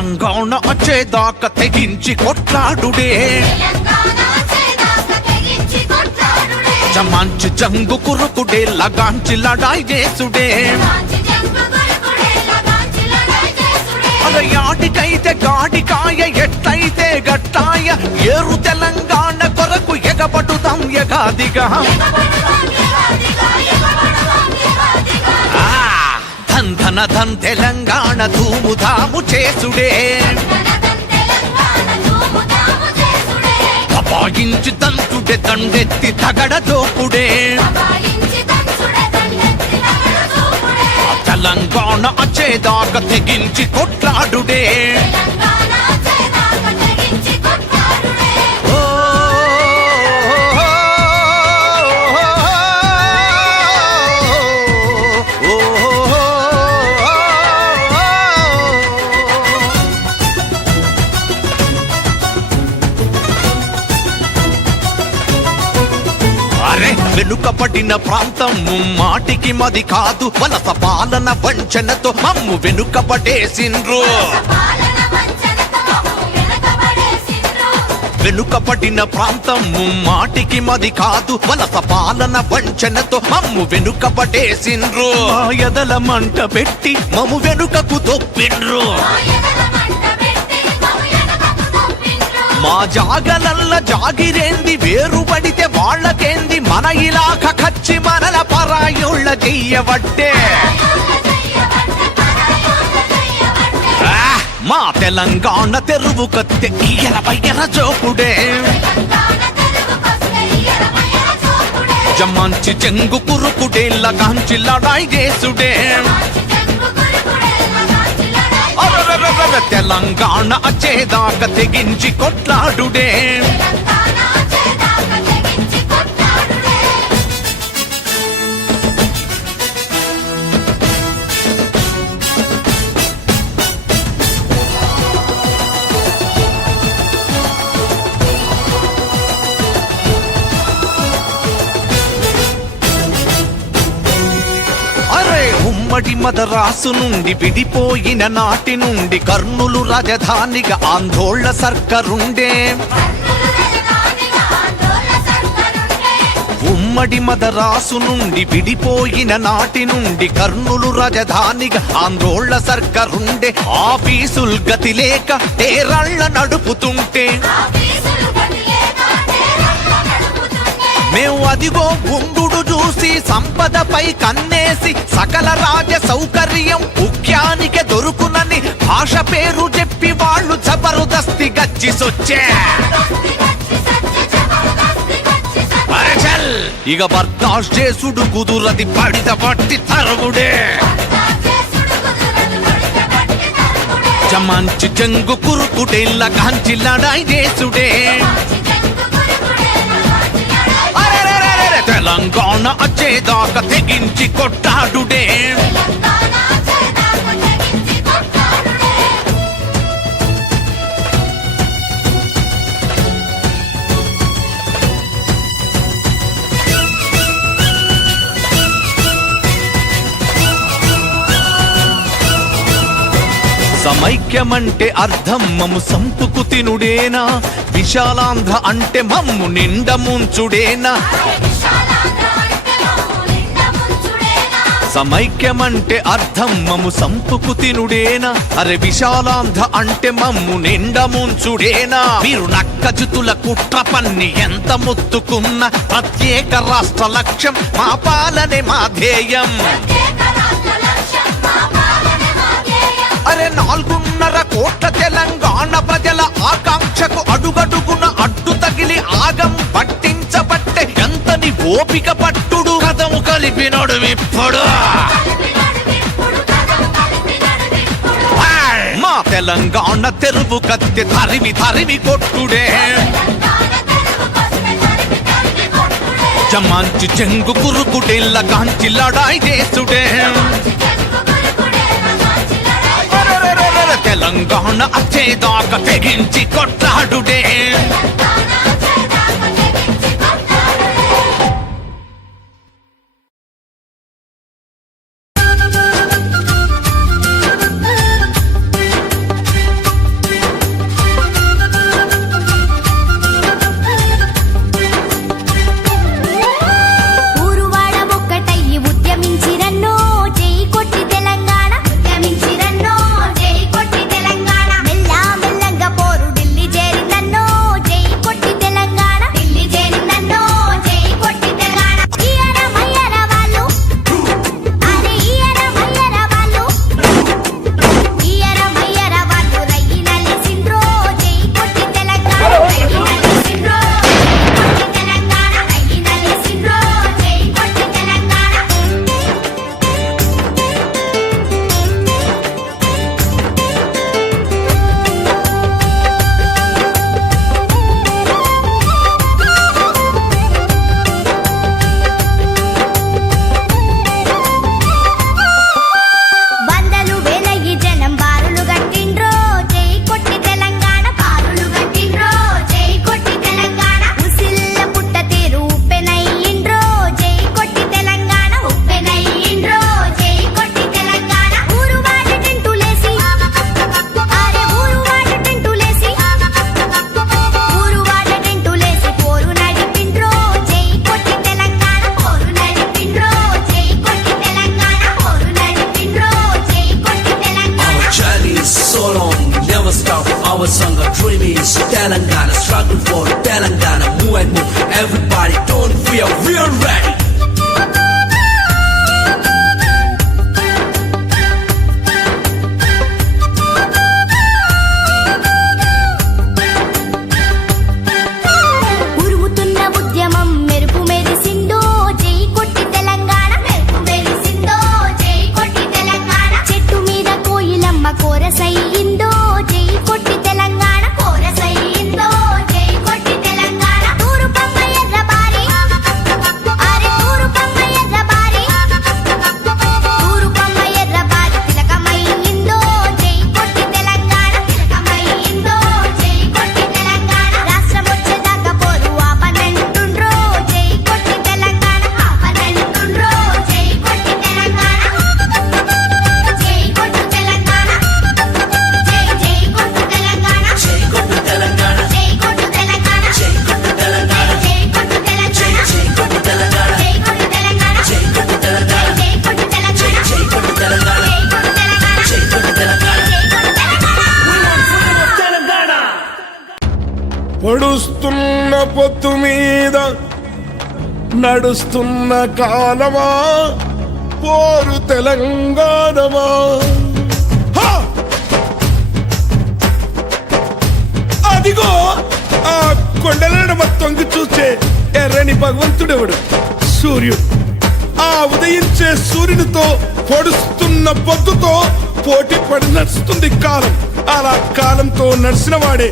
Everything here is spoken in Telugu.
తెలంగాణ వచ్చేదాకా తెగించి కొట్లాడుడే మంచి జంగు కురుకుడే లగాంచి లడాయి చేసుడే యాడికైతే గాడికాయ ఎట్లయితే గట్టాయ ఏరు తెలంగాణ కొరకు ఎగబడుదాం ఎగాదిగా ధన్ ధన ధన్ తెలంగాణ ధూముధాము చేసుడే దబాయించి దంతుడే దండెత్తి తగడ దోపుడే తెలంగాణ వచ్చేదాకా తెగించి కొట్లాడుడే వెనుకబడిన ప్రాంతం మాటికి మది కాదు వలస పాలన వంచనతో మమ్ము వెనుకబడేసిండ్రు వెనుకబడిన ప్రాంతం మాటికి మది కాదు వలస పాలన వంచనతో మమ్ము వెనుకబడేసిండ్రు ఎదల మంట పెట్టి మమ్ము వెనుకకు తొప్పిండ్రు మా జాగలల్ల జాగిరేంది వేరుపడితే వాళ్ళకేంది మన ఇలాఖ కచ్చి మనల పరాయుళ్ళ చెయ్యబట్టే మా తెలంగాణ తెరువు కత్తె ఇయ్యల పయ్యల జోకుడే జమంచి చెంగు కురుకుడే లగాంచి లడాయి చేసుడే తెలంగాణ వచ్చేదాకా తెగించి కొట్లాడుడే ఉమ్మడి మదరాసు నుండి విడిపోయిన నాటి నుండి కర్నూలు రాజధానిగా ఆందోళన సర్కారుండే ఉమ్మడి మదరాసు నుండి విడిపోయిన నాటి నుండి కర్నూలు రాజధానిగా ఆందోళన సర్కారుండే ఆఫీసులు గతి లేక తేరాళ్ల నడుపుతుంటే మేము అదిగో గుండు చూసి సంపదపై కన్నేసి సకల రాజ సౌకర్యం ముఖ్యానికి దొరుకునని భాష పేరు చెప్పి వాళ్ళు జబర్దస్తి గచ్చి సొచ్చే ఇక బర్దాష్ చేసుడు కుదురది పడిత పట్టి తరుగుడే చమంచి చెంగు కురుకుడే లగాంచి లడాయి చేసుడే తెలంగాణ వచ్చేదాకా తెగించి కొట్టాడుడే సమైక్యమంటే అర్థం మమ్ము సంపుకు తినుడేనా విశాలాంధ్ర అంటే మమ్ము నిండ ముంచుడేనా సమైక్యమంటే అర్థం మమ్ము సంపుకు తినుడేనా అరే విశాలాంధ్ర అంటే మమ్ము నిండ ముంచుడేనా మీరు నక్కజుతుల కుట్ర పన్ని ఎంత ముత్తుకున్న ప్రత్యేక రాష్ట్ర లక్ష్యం మా పాలనే మా ధ్యేయం అరే 4.5 కోట్ల తెలంగాణ ప్రజల ఆకాంక్షకు అడుగడుగున అడ్డు తగిలి ఆగం పట్టించబట్టే ఎంతని ఓపిక పట్టుడు కథము కలిపినడు ఇప్పుడు మా తెలంగాణ తెరువు కత్తి తరిమి తరిమి కొట్టుడే జమంచి చెంగు కురుకుడే లగాంచి లడాయి చేసుడే తెలంగాణ వచ్చేదాకా తెగించి కొట్లాడుడే Our song of dream is Telangana, struggle for Telangana, move and move. Everybody, don't fear, we are ready. ఉరుముతున్న ఉద్యమం మెరుపు మెరిసిందో జై కొట్టి తెలంగాణ మెరుపు మెరిసిందో జై కొట్టి తెలంగాణ చెట్టు మీద కోయిలమ్మ కోరసయ్యిందో జై కొట్టి తెలంగాణ కోరసయ్యిందో జై కొట్టి తెలంగాణ తూరు పంప ఎర్రబారి అరే తూరు పంప ఎర్రబారి తూరు పంప ఎర్రబారి తిలకమైందో జై కొట్టి తెలంగాణ తిలకమైందో జై కొట్టి తెలంగాణ రాష్ట్రం వచ్చేదాకా పోరు ఆపనంటుండ్రో జై కొట్టి తెలంగాణ ఆపనంటుండ్రో జై కొట్టి తెలంగాణ జై కొట్టి తెలంగాణ జై జై కొట్టి తెలంగాణ Jai Kotu Telangana, జై కొట్టి తెలంగాణ Jai Kotu Telangana, జై కొట్టి తెలంగాణ Jai Kotu Telangana, జై కొట్టి తెలంగాణ Jai Kotu Telangana, జై కొట్టి తెలంగాణ Jai Kotu Telangana, జై కొట్టి తెలంగాణ Jai Kotu Telangana. జై కొట్టి Telangana We want freedom of Telangana. పడుస్తున్న పొత్తు మీద నడుస్తున్న కాలమా పోరు తెలంగాణమా హా! అదిగో ఆ కొండలడమ తొంగి చూసే ఎర్రని భగవంతుడెవడు సూర్యుడు ఆ ఉదయించే సూర్యునితో పొడుస్తున్న పొద్దుతో పోటీ పడి నడుస్తుంది కాలం అలా కాలంతో నడిచిన వాడే